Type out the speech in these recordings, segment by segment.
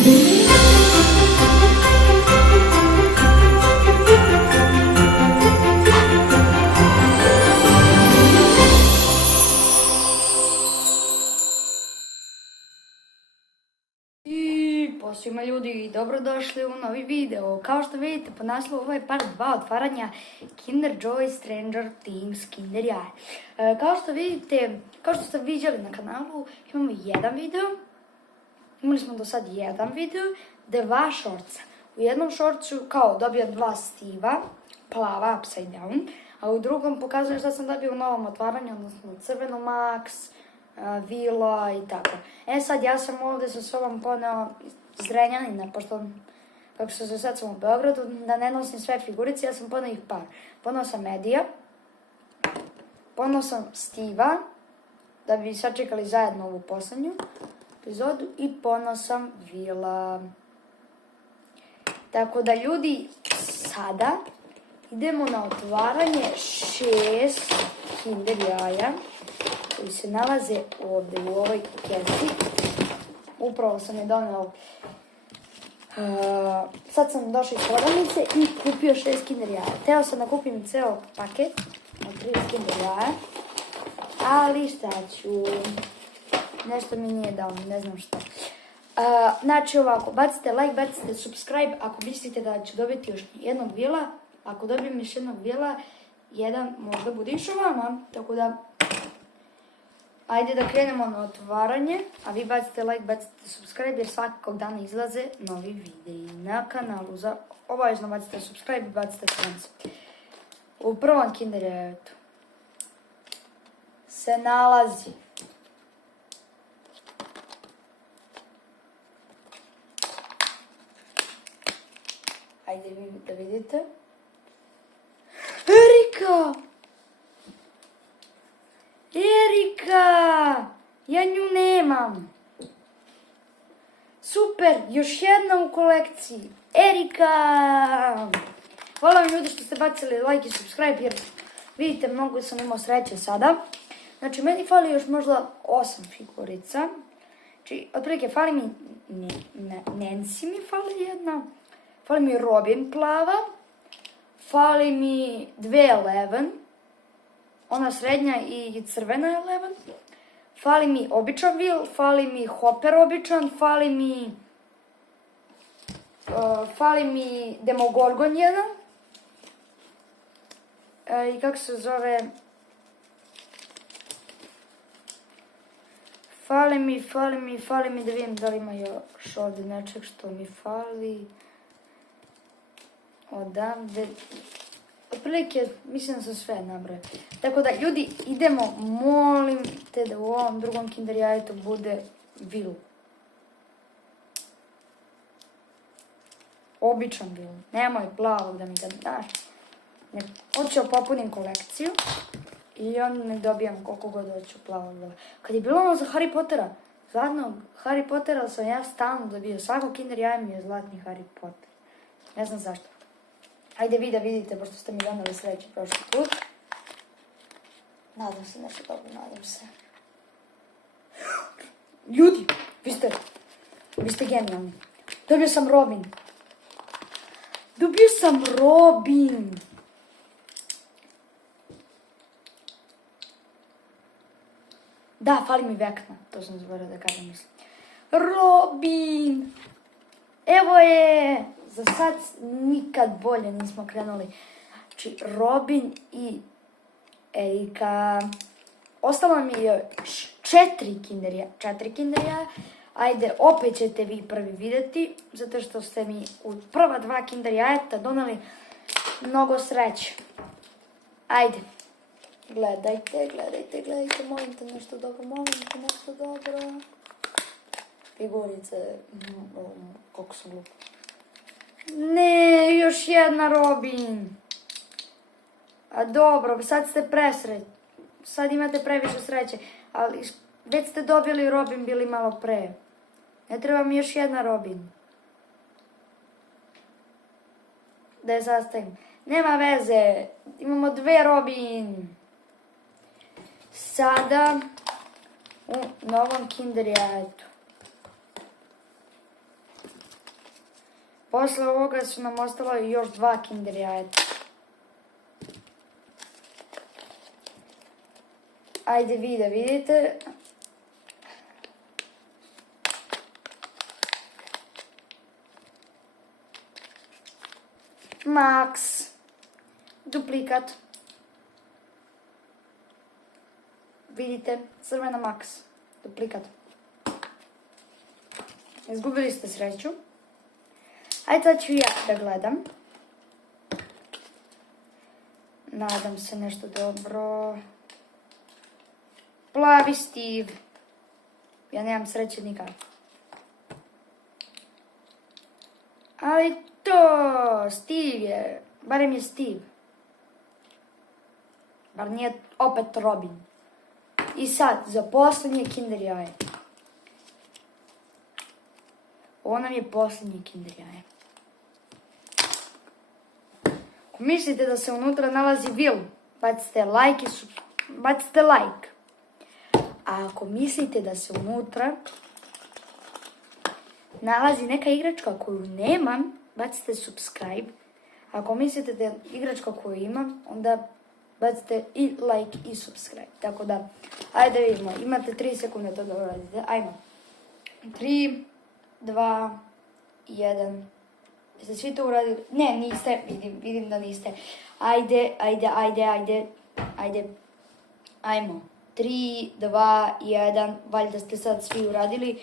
Svima ljudi, dobrodošli u novi video. Kao što vidite po naslovu, ovo je part 2 otvaranja Kinder Joy Stranger Things Kinder jaje. Kao što vidite, kao što ste viđali na kanalu, imamo jedan video. Imali smo do sad jedan video, dva šorca. U jednom šorcu kao dobijam dva Steva, plava upside down, a u drugom pokazujem šta sam dobio u novom otvaranju, odnosno crveno Max, Vila i tako. Sad ja sam ovdje sa sobom poneo Zrenjanina, pošto kako se sad sam u Beogradu, da ne nosim sve figurice, ja sam poneo ih par. Poneo sam Edija, poneo sam Steva, da bi sačekali zajedno ovu poslednju epizodu, i poneo sam Vila. Tako da ljudi, sada idemo na otvaranje 6 Kinder jaja koji se nalaze ovdje u ovoj kesi. Upravo sam je doneo, sad sam došao iz prodavnice i kupio 6 Kinder jaja. Teo sam da kupim ceo paket od 30 Kinder jaja, ali šta ću, nešto mi nije dao, ne znam šta. Znači ovako, bacite like, bacite subscribe ako mislite da ću dobiti još jednog Vila. Ako dobijem još jednog Vila, jedan možda bude išao vama, tako da ajde da krenemo na otvaranje, a vi bacite like, bacite subscribe jer svakog dana izlaze novi videi na kanalu. Obavezno bacite subscribe i bacite zvonce. U prvom Kinder jajetu se nalazi ajde vi da vidite Erika! Erika! Ja nju nemam. Super, još jedna u kolekciji. Erika! Hvala vam ljudi što ste bacili like i subscribe jer vidite mnogo sam imao sreće sada. Znači meni fali još možda 8 figurica. Znači otprilike fali mi Nancy mi fali jedna. Fali mi Robin plava. Fali mi dve Eleven. Ona srednja i crvena Eleven. Fali mi običan Will, fali mi Hopper običan, fali mi Demogorgon jedan. I kako se zove? Fali mi da vidim da li ima još ovdje nečeg što mi fali. Odavde. Otprilike, mislim da sam sve nabrojao. Tako da, ljudi, idemo, molim te da u ovom drugom Kinder jajetu bude Will. Običan Will. Nemoj plavog da mi ga daš. Hoću popunim kolekciju i onda ne dobijam koliko god hoću plavog Willa. Kad je bilo ono za Harry Pottera, zlatnog Harry Pottera sam ja stalno dobio. Svako Kinder jaje mi je zlatni Harry Potter. Ne znam zašto. Ajde vi da vidite, pošto ste mi donali sreće prošli put. Nadam se nešto dobro, nadam se. Ljudi, vi ste genijalni. Dobio sam Robin. Da, fali mi Vekna, to sam zaboravila da kažem mislim. Robin! Evo je! Za sad nikad bolje nismo krenuli. Znači, Robin i Erika. Ostalo mi je 4 Kinder jaja. Ajde, opet ćete vi prvi vidjeti, zato što ste mi u prva 2 Kinder jajeta donali mnogo sreće. Ajde, gledajte, molim te nešto dobro, Figurice, koliko sam glupa. Ne, još jedna Robin. A dobro, sad ste presretni. Sad imate previše sreće. Ali već ste dobili Robin bili malo pre. Ne treba mi još jedna Robin. Da je sastavim. Nema veze. Imamo 2 Robin. Sada u novom Kinder jajetu Posle ovoga su nam ostalo još 2 Kinder jajeta. Ajde vi da vidite. Max. Duplikat. Vidite, crvena Max. Duplikat. Izgubili ste sreću. Ajde sad ću ja da gledam. Nadam se nešto dobro. Plavi Steve. Ja nemam sreće nikad. Ali to, Steve je, barem je Steve. Bar nije opet Robin. I sad, za posljednje Kinder jaje. Ovo nam je posljednje Kinder jaje. Ako mislite da se unutra nalazi Will, bacite like. A ako mislite da se unutra nalazi neka igračka koju nemam, bacite subscribe. Ako mislite da je igračka koju imam, onda bacite i like i subscribe. Tako da, ajde da vidimo. Imate 3 sekunde to da uradite. Ajmo. 3, 2, 1. Jeste svi to uradili? Ne, niste. Vidim da niste. Ajde. Ajmo. 3, 2, 1. Valjda ste sad svi uradili.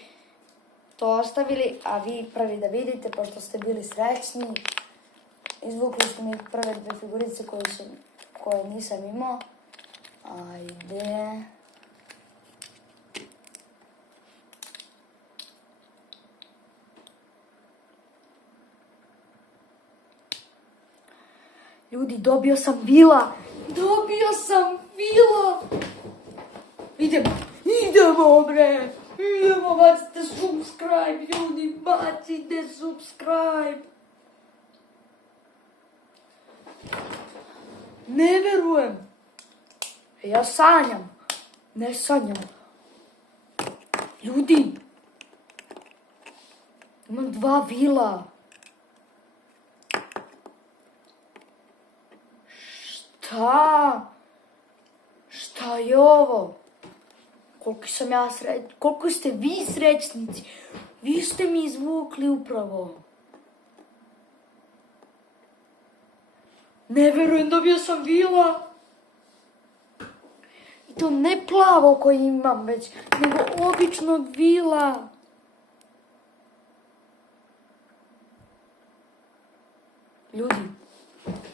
To ostavili, a vi prvi da vidite, pošto ste bili srećni. Izvukli ste mi prve 2 figurice koje nisam imao. Ajde. Ljudi, dobio sam Willa! Idemo bre! Idemo, bacite subscribe, ljudi, bacite subscribe! Ne verujem! Ja sanjam! Ne sanjam! Ljudi! Imam 2 Willa! Šta je ovo? Koliko ste vi srećnici? Vi ste mi izvukli upravo. Ne verujem, dobio sam Willa. I to ne plavo koje imam već, nego običnog Willa. Ljudi,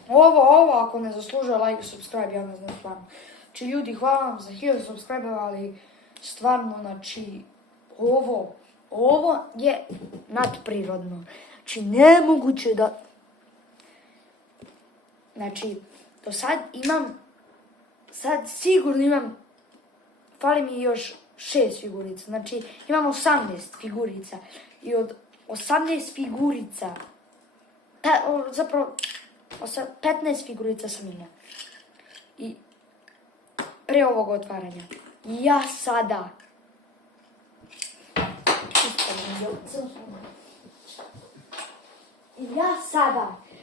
ovo ako ne zaslužuje like i subscribe, ja ne znam stvarno. Znači ljudi, hvala vam za 1000 subscribe-eva, ali stvarno, znači, ovo je nadprirodno. Znači, nemoguće da... Znači, do sad sigurno imam, fali mi još 6 figurica. Znači, imam 18 figurica. I od 18 figurica, zapravo, 15 figurica sam imao. I pre ovog otvaranja. Ja sada.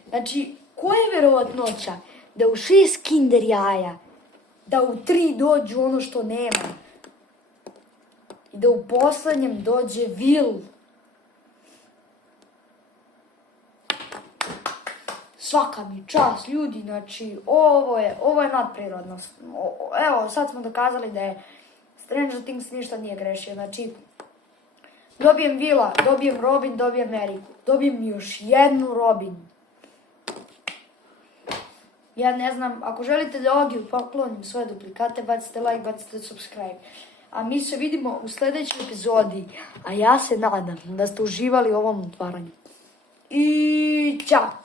Znači, koja je verovatnoća da u 6 Kinder jaja, da u 3 dođu ono što nema. I da u poslednjem dođe Will. Svaka mi čast, ljudi, znači, ovo je nadprirodno. Evo, sad smo dokazali da je Stranger Things ništa nije grešio. Znači, dobijem Willa, dobijem Robin, dobijem Eriku. Dobijem još jednu Robin. Ja ne znam, ako želite da Ogiju poklonim svoje duplikate, bacite like, bacite subscribe. A mi se vidimo u sljedećoj epizodi. A ja se nadam da ste uživali u ovom otvaranju. I ćao!